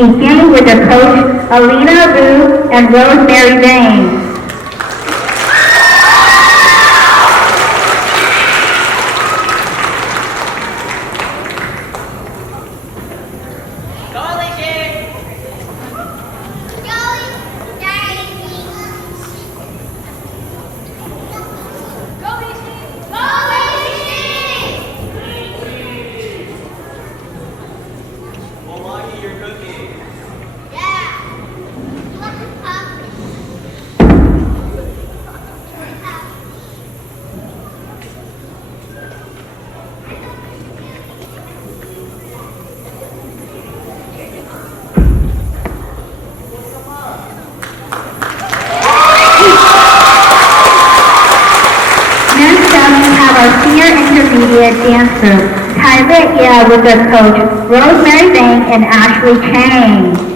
beginning with their coach Alina Vu and Rosemary Bain. Dance group, Thai with their coach Rosemary Bain and Ashley Chang.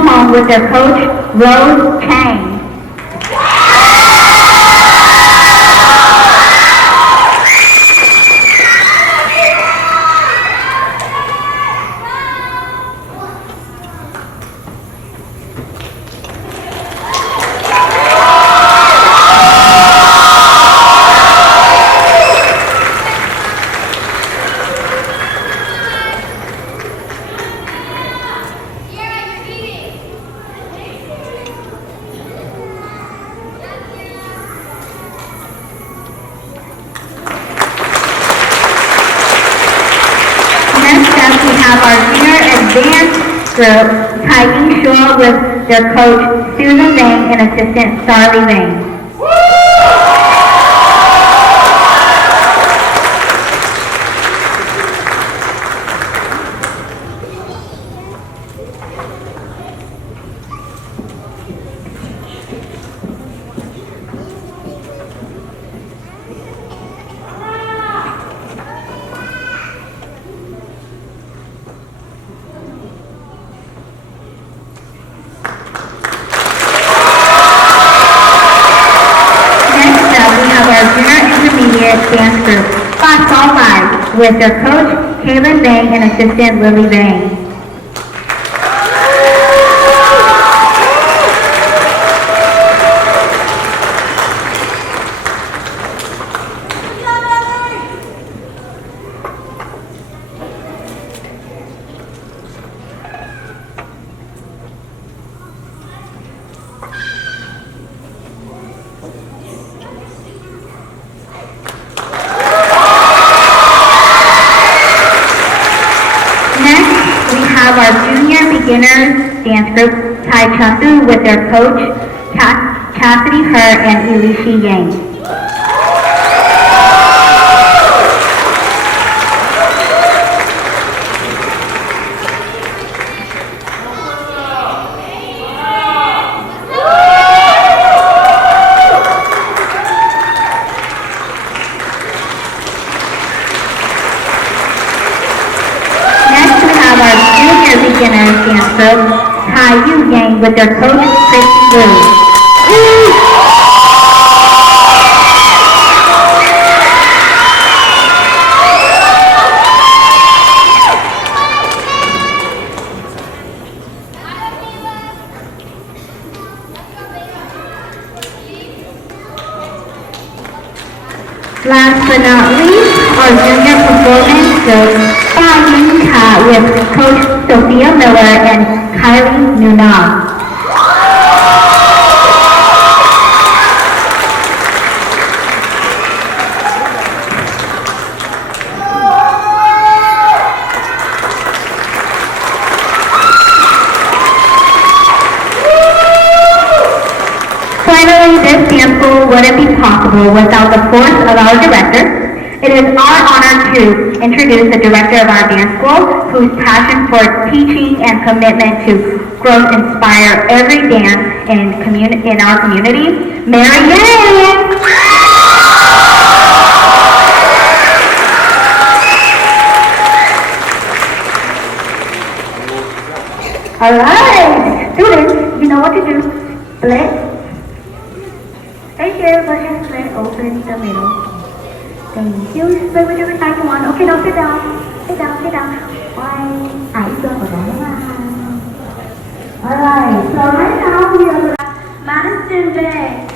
Hmoo with their coach, Rose Chang. Group, Tyee Shaw with their coach Susan Vang and assistant Starly Vang. Dance group, Foxball Live, with their coach, Kaylin Vang and assistant Lily Vang. Beginners dance group, Tai Chundu with their coach, Cassidy Her and Elishi Yang. Beginners dance group, Tai Yu Yang with their coach, Christy Wu. Last but not least, our junior performance group, Ntxa with Coach Sophia Miller and Kylie Nunam. Finally, this dance school wouldn't be possible without the force of our director. It is our honor to introduce the director of our dance school, whose passion for teaching and commitment to growth inspire every dance in our community, Mary Yees. All right, students, you know what to do. Split. Right here, push and split, open the middle. Thank you. Split whichever side you want. Okay, now sit down. Sit down, sit down. One. Alright, so right now we are at Madison Bay.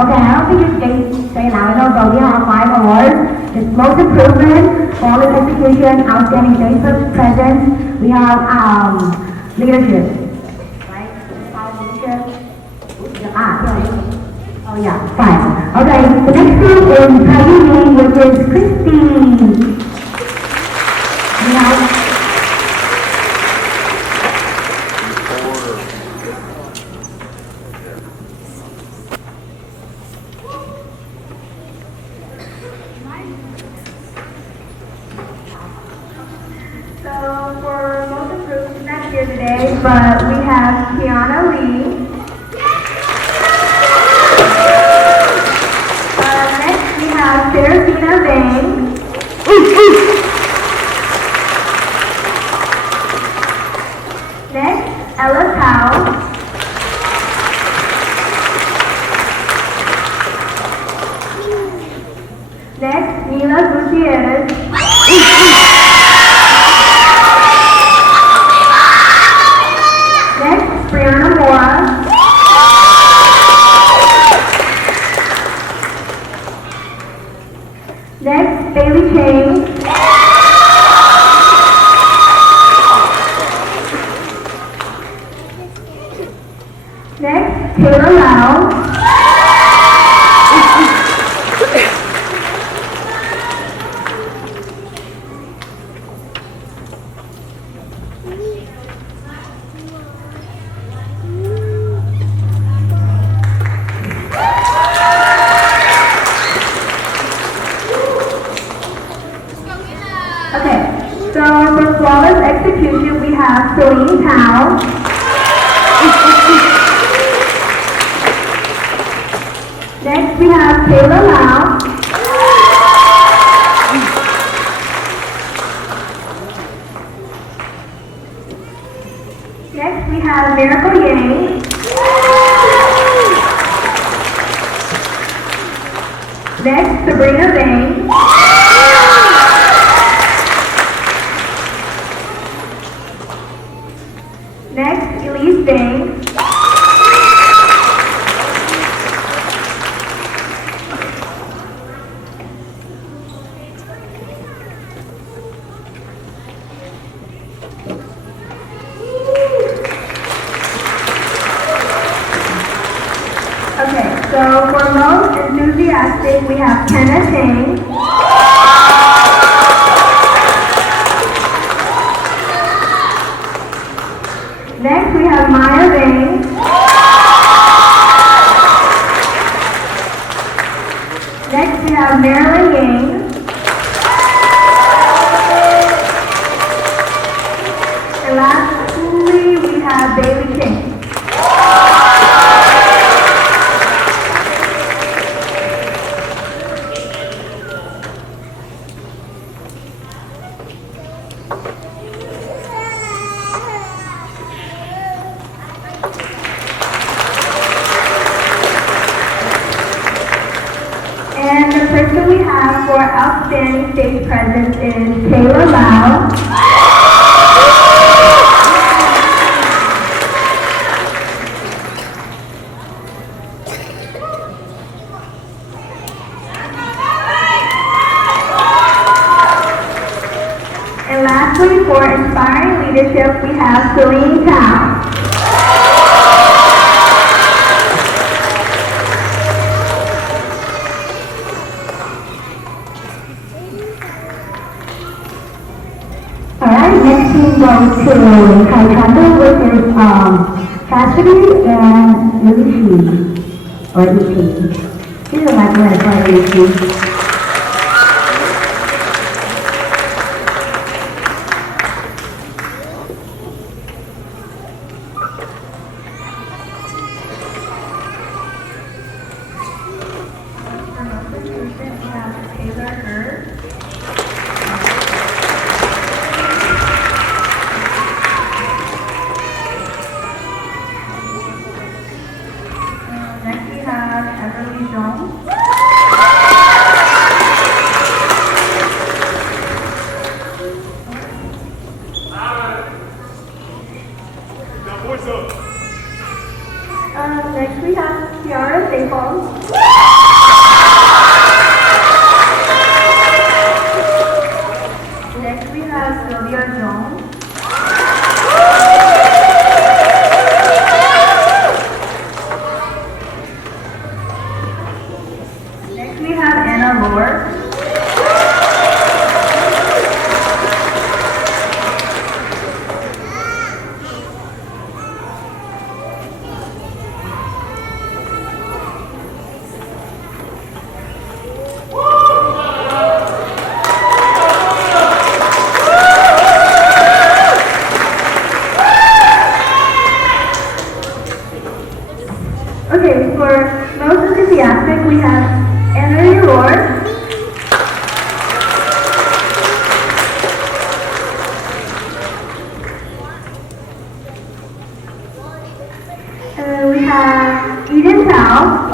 Okay, I don't think it's stay loud enough, but we have 5 awards. It's most improvement, flawless execution, outstanding day presence. We have leadership, right? Leadership. Oh yeah, 5. Okay, the next group is Thai, which is Christine. We have but we have Kiana Lee. Next we have Serafina Bang. Next, Ella Tao. Next, Mila Gutierrez. Next, Bailey Chang. Next, Taylor Lau. have Tshav. Next we have Lau. Next we have Miracle Yang. Next, Sabrina Bang. Next, Elise Bang. Okay, so for most enthusiastic, we have Kenna Tang. Next, we have Maya Bang. Next, we have Marilyn Yang. And lastly, we have Bailey King. And the person we have for outstanding stage presence is Taylor Lau. And lastly, for inspiring leadership, we have Celine Tao. Alright, next team goes to Taekwondo, which is Cassidy and Liaj, or Liaj. These are my friends, Liaj. Next we have Tiara Staples. Next we have Sylvia Jones. Next we have Anna Lord. Okay, for most enthusiastic, we have Anna Lord. And then we have Eden Tao.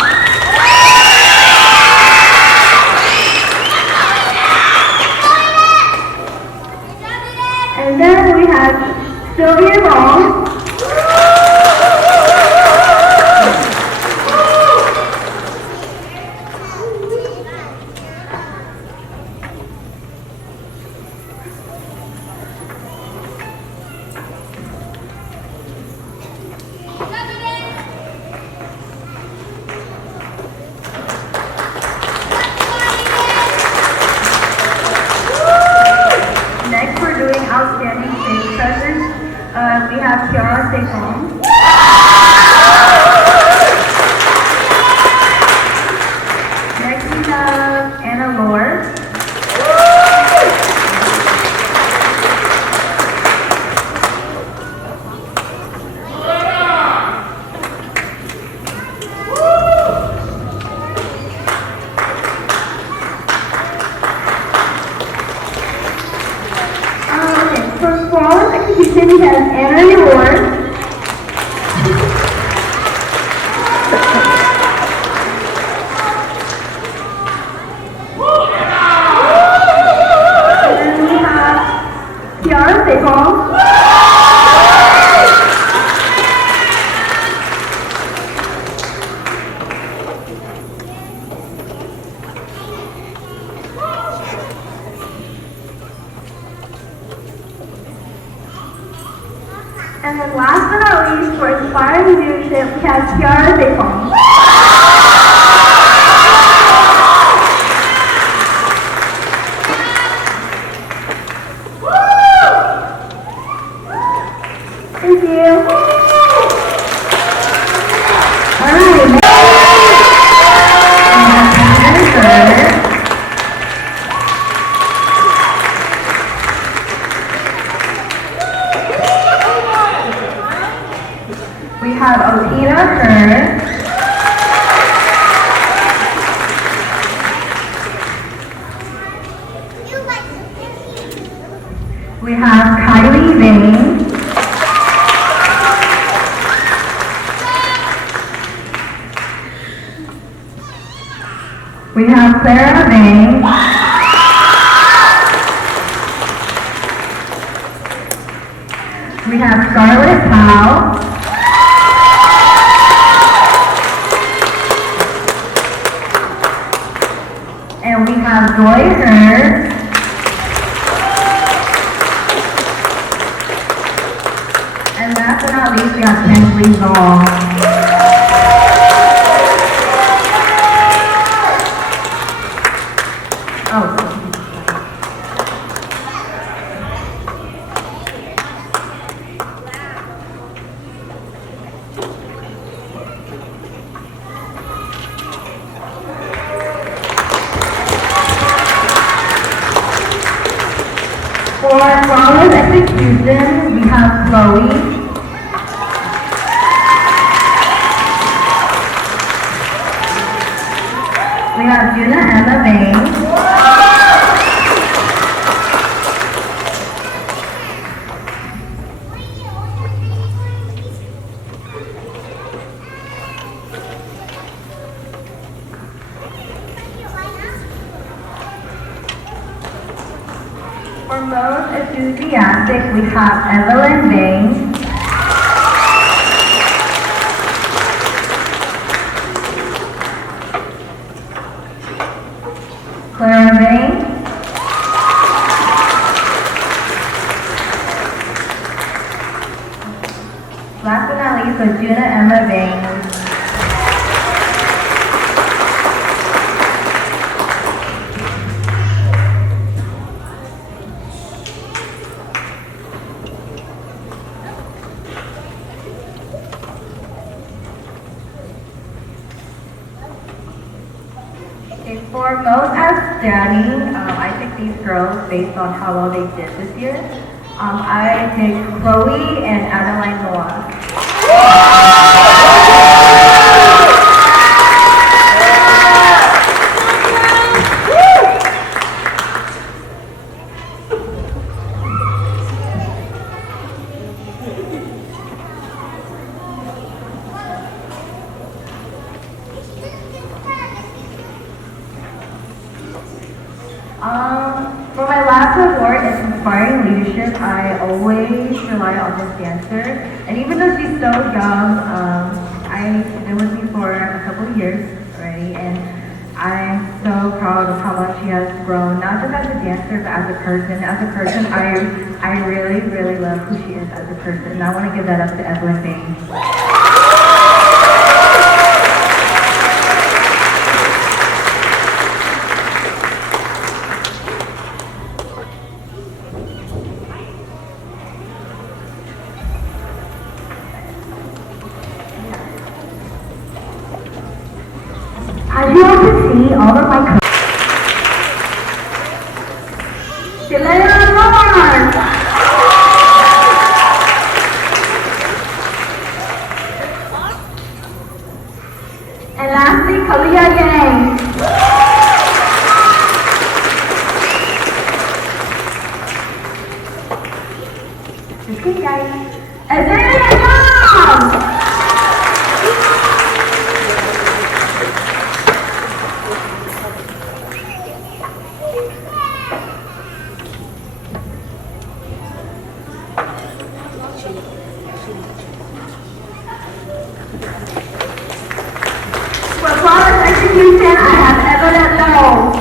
And then we have Sylvia Long. And last but not least, for inspiring leadership, we have Kiara Depong. Thank you. All right. We have Otita Hearn. We have Kylie Vane. We have Clara Vane. We have Scarlett Powell. And we have Joy Heard. And last but not least, we have Kensley Zong. For flawless execution, we have Chloe. We have Juna Emma Bain. For most enthusiastic, we have Evelyn Bain. Clara Bain. Last but not least, was Juna Emma Bain. For most outstanding, I picked these girls based on how well they did this year. I picked Chloe and Adeline Noah. For my last award, it's Inspiring Leadership. I always rely on this dancer, and even though she's so young, she's been with me for a couple of years already, and I'm so proud of how much she has grown, not just as a dancer, but as a person. As a person, I really, really love who she is as a person, and I want to give that up to Evelyn Bain. As you all can see, all of my and lastly, Kalia Yang. Just kidding, guys. And then I have Evelyn Lowe.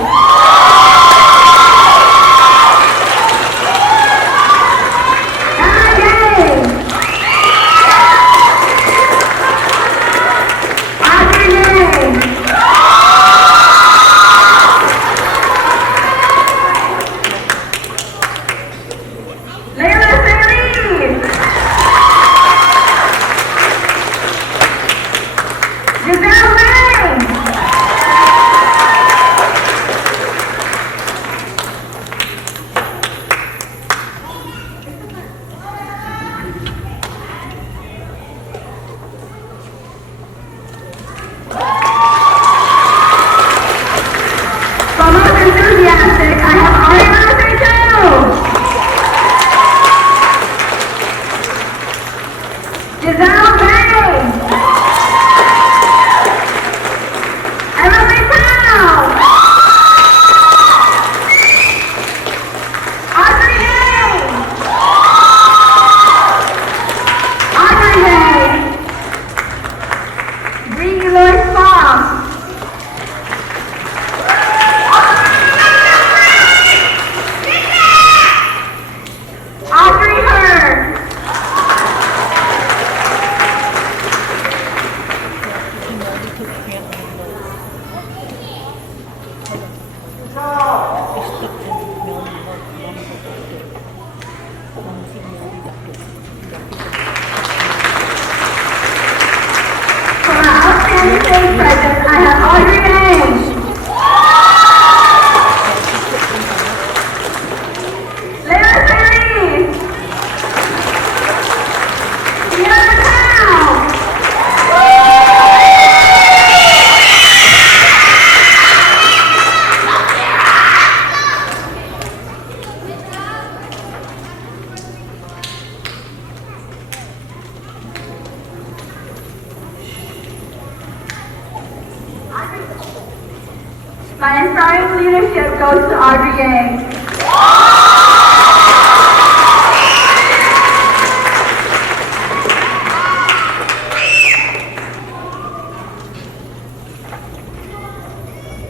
My inspiring leadership goes to Audrey Yang.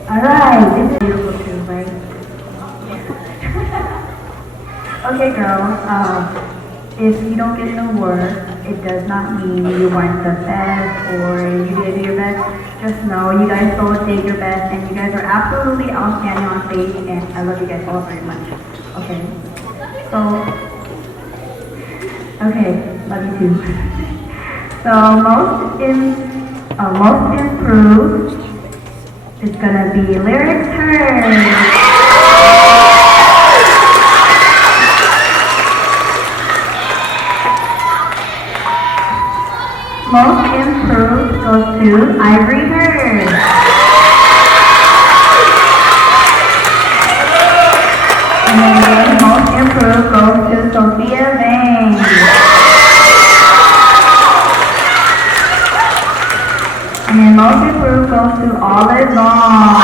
Alright, this is beautiful too, right? Okay girl, if you don't get an award, it does not mean you weren't the best or you did your best. Just know you guys both did your best and you guys are absolutely outstanding on stage and I love you guys all very much. Okay. So, okay, love you too. So most improved is gonna be lyrics turn. Most improved goes to Ivory Hurd. And then most improved goes to Sophia Vane. And then most improved goes to Olive Long.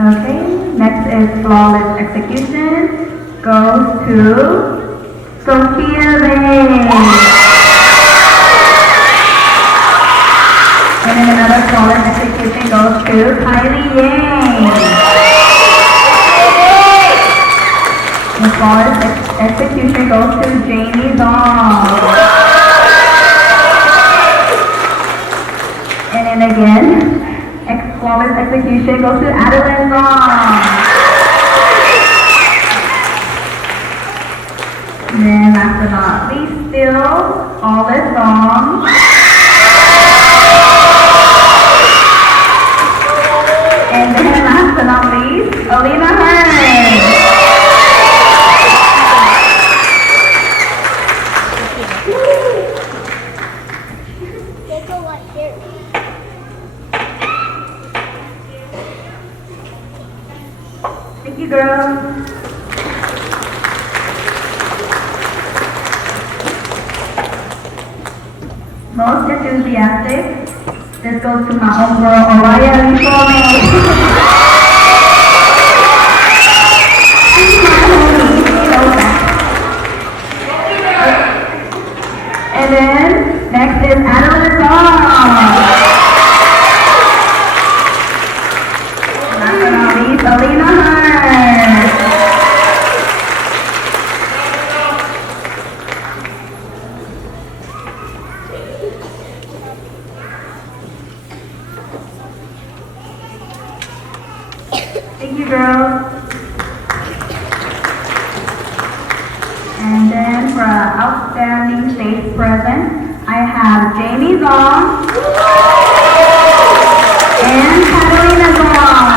Okay, next is flawless execution. Goes to Sophia Vane. And then another flawless execution goes to Kylie Yang. The flawless execution goes to Jamie Zong. And then again, flawless execution goes to Adeline Zong. And then last but not least, still Olive Zong. And then last but not least, Alina Hurd. Thank you, girls. Most enthusiastic. This goes to my homegirl, Oraya Lifome. She's my homie. She knows that. And then, next is Adeline Zong. Last but not least, Alina Hurd. you, girls. And then for our outstanding stage present, I have Jamie Zong and Catalina Zong.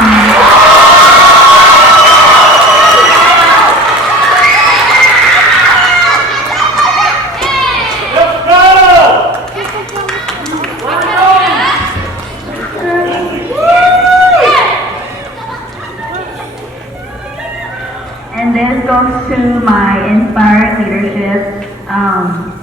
And this goes to my inspired leadership.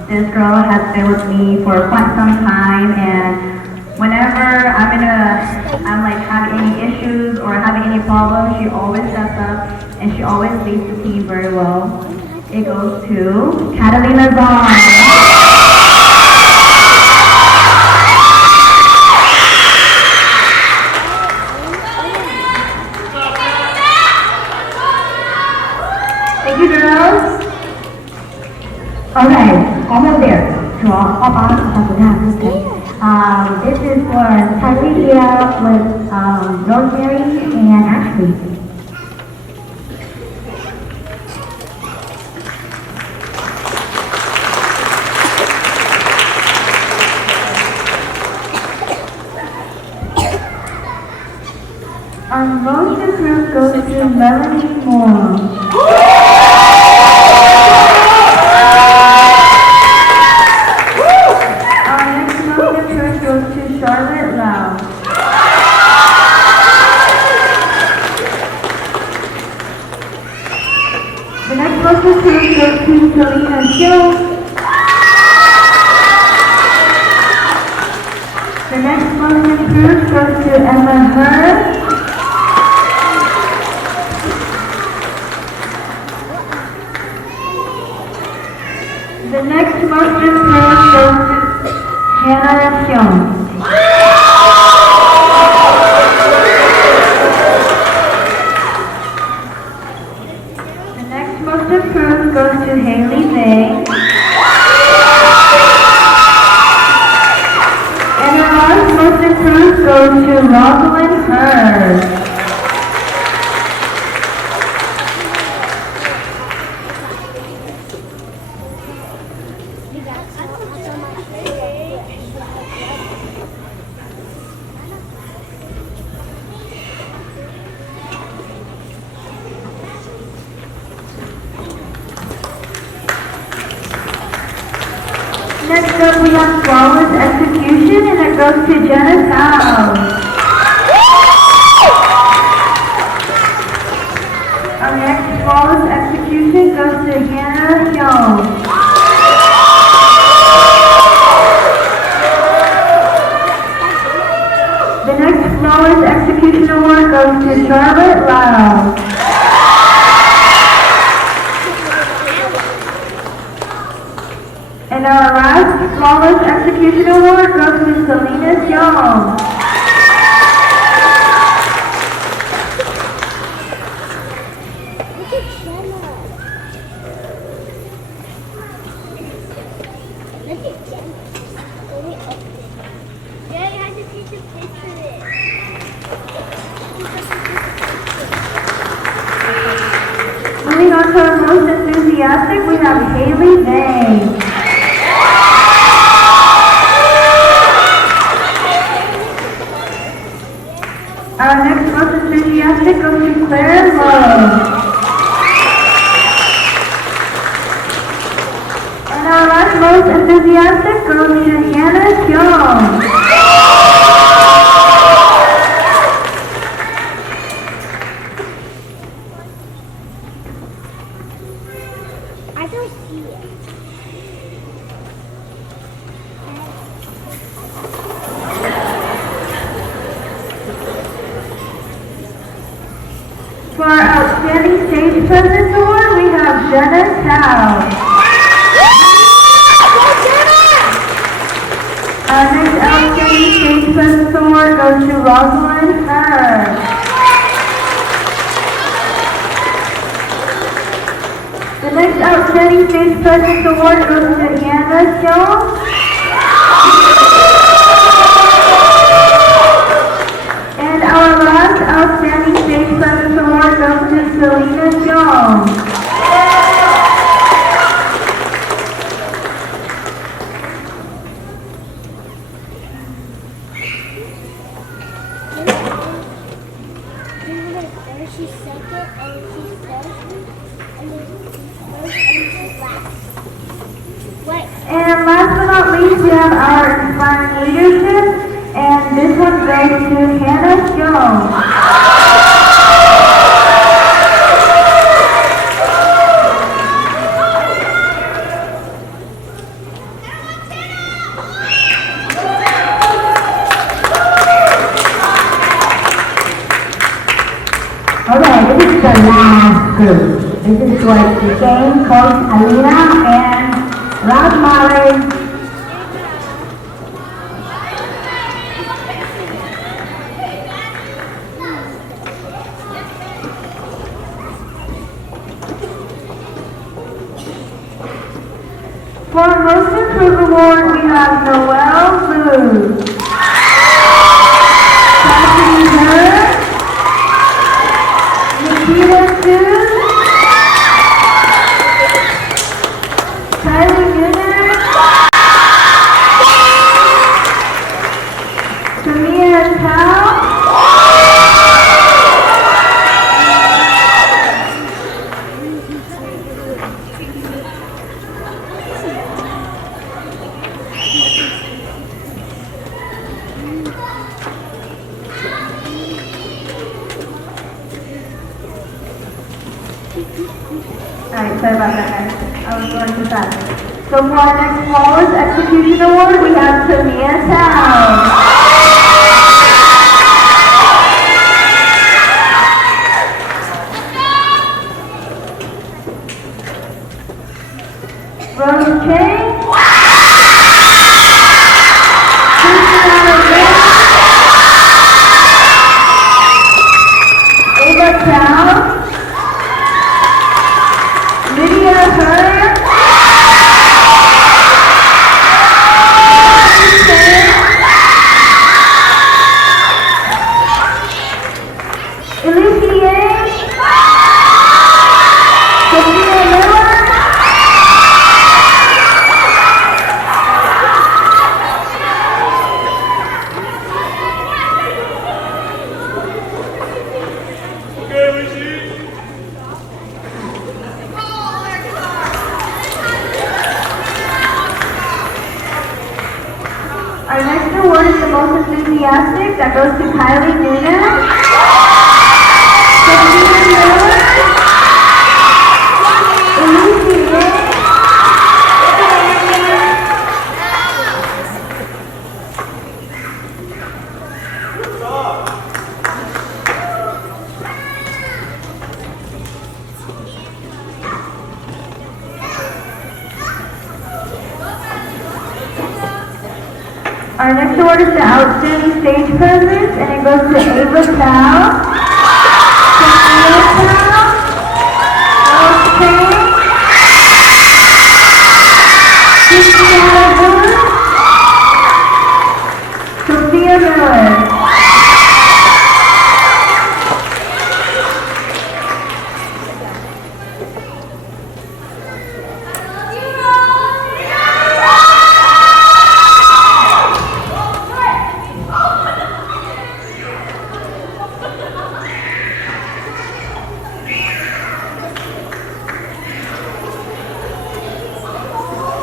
This girl has been with me for quite some time, and whenever I'm like having any issues or having any problems, she always steps up and she always leads the team very well. It goes to Catalina Zong. Thank you, girls. Okay, almost there. This is for Tailia with Rosemary and Ashley. Our most improved goes to Melanie Hmoo. The next most improved goes to Selena Hill. The next most improved goes to Emma Hurd. The next most improved goes to Hannah Hyun. The next most improved goes to Haley May. And the last most improved goes to Rosalind Hurd. Next up, we have flawless execution, and it goes to Jenna Tshav. Our next flawless execution goes to Hannah Hyun. The next flawless execution award goes to Charlotte Lau. And our last flawless execution award goes to Selena Young. Moving on to our most enthusiastic, we have Haley May. Our next most enthusiastic goes to Claire Love. And our last most enthusiastic goes to Hannah Young. I don't see it. For our outstanding stage presence award, we have Jenna Tshav. Our next outstanding stage presence award goes to Rosalind Hurd. The next outstanding stage presence award goes to Hannah Young. And our last outstanding stage presence award she's second, and she's third, and then she's first, and she's last. Wait. And last but not least, we have our inspiring leadership, and this one goes to Hannah Jones. Okay, this is the last group. This is like the game Coach Alina and Rajmari. For Most Improved Award, we have Noel Booth, Cassidy Hurd, Nikita Sue, Kylie Nooner, Tamia Tao, Alright, sorry about that, guys. I was going too fast. So for our next Flawless Execution Award, we have Tamia Tao. Rose Chang. Christiana Ray. Ava Chow. Lydia Hurd, Elise Yang, Sophia Miller, Our next award is the most enthusiastic. That goes to Kylie Noonan, Sophia Miller, Elise Yang, Our next award is the Outstanding Stage Presence, and it goes to Ava Chow, Sophia Chow, Rose Chang, Christiana Wood, Sophia Miller.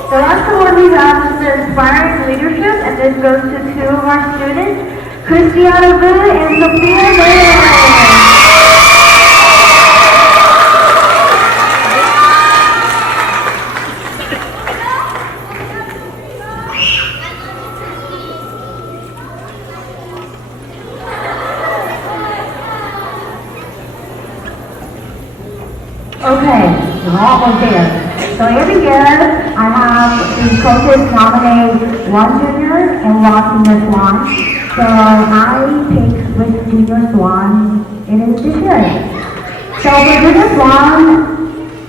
The last award we have is the Inspiring Leadership, and this goes to two of our students, Christiana Wood and Sophia Miller. Okay, we're almost there. So every year, I have the coaches nominate one junior and one senior swan. So I pick which junior swan it is this year. So for junior swan,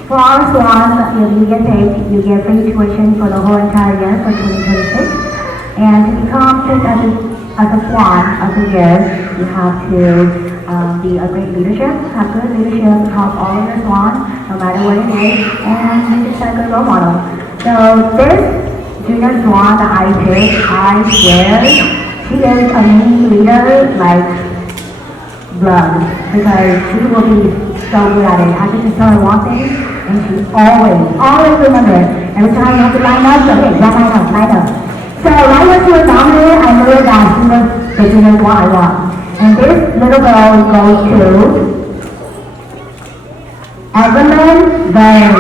for our swan, you get paid, you get free tuition for the whole entire year for 2026. And to become picked as a swan of the year, you have to be a great leadership, have good leadership, help all of your swans, no matter what it is, and you just set a good role model. So this junior swan that I picked, I swear, she is a mini leader, like blood because she will be so good at it. I can just tell her one thing and she always remember it. Every time you have to line up, so hey, line up. So right when she was nominated, I knew that she was the junior what I want. And this little girl goes to Evelyn Vane.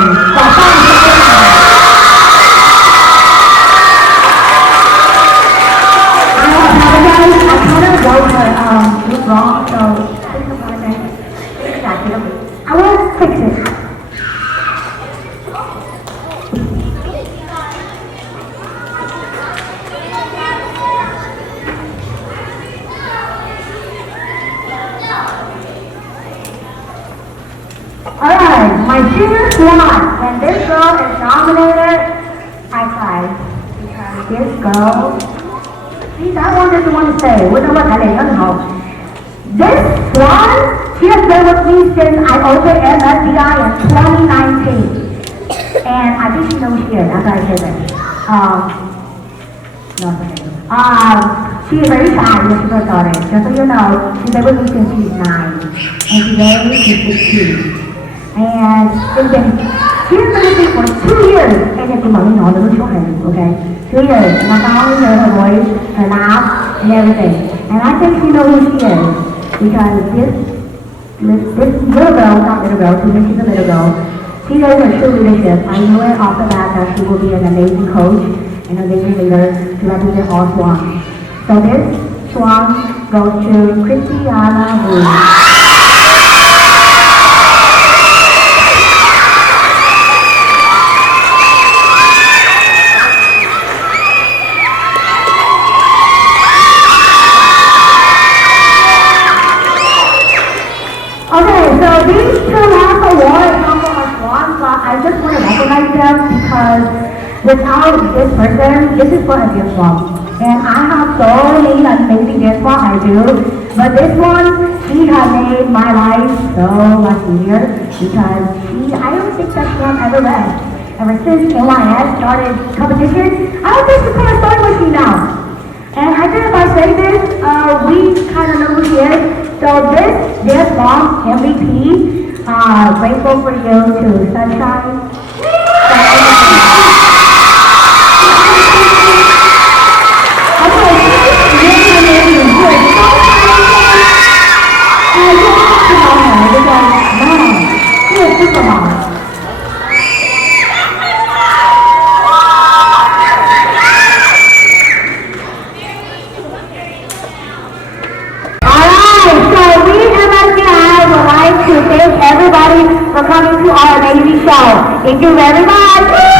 Wrong, so please apologize. Exactly. I will fix it. Alright, my senior squad. When this girl is nominated, I cry. Because this girl, see, that one doesn't want to stay. We know what I don't know. This one, she has been with me since I opened MSDI in 2019. And I think she knows she is, after I said that. No, she is very shy when she first started. Just so you know, she's been with me since she's 9. And today she's 16. And she's been with me for 2 years. And it's a mommy, no, little children, okay? 2 years. And I can only hear her voice, her laugh, and everything. And I think she knows who she is. Because this little girl, not little girl, she's a little girl, she knows her true leadership. I know it off the bat that she will be an amazing coach and amazing leader to represent all Swan. So this Swan goes to Christiana Wu. These two last awards come from our Swan, but I just want to recognize them because without this person, this is for a dance form. And I have so many amazing dance forms, I do. But this one, she has made my life so much easier because I don't think that she has ever read. Ever since NYS started competition, I don't think she's going to start with me now. And I think if I say this, we kind of know who she is. So this dance form MVP, grateful for you to Sunshine. Thank you very much.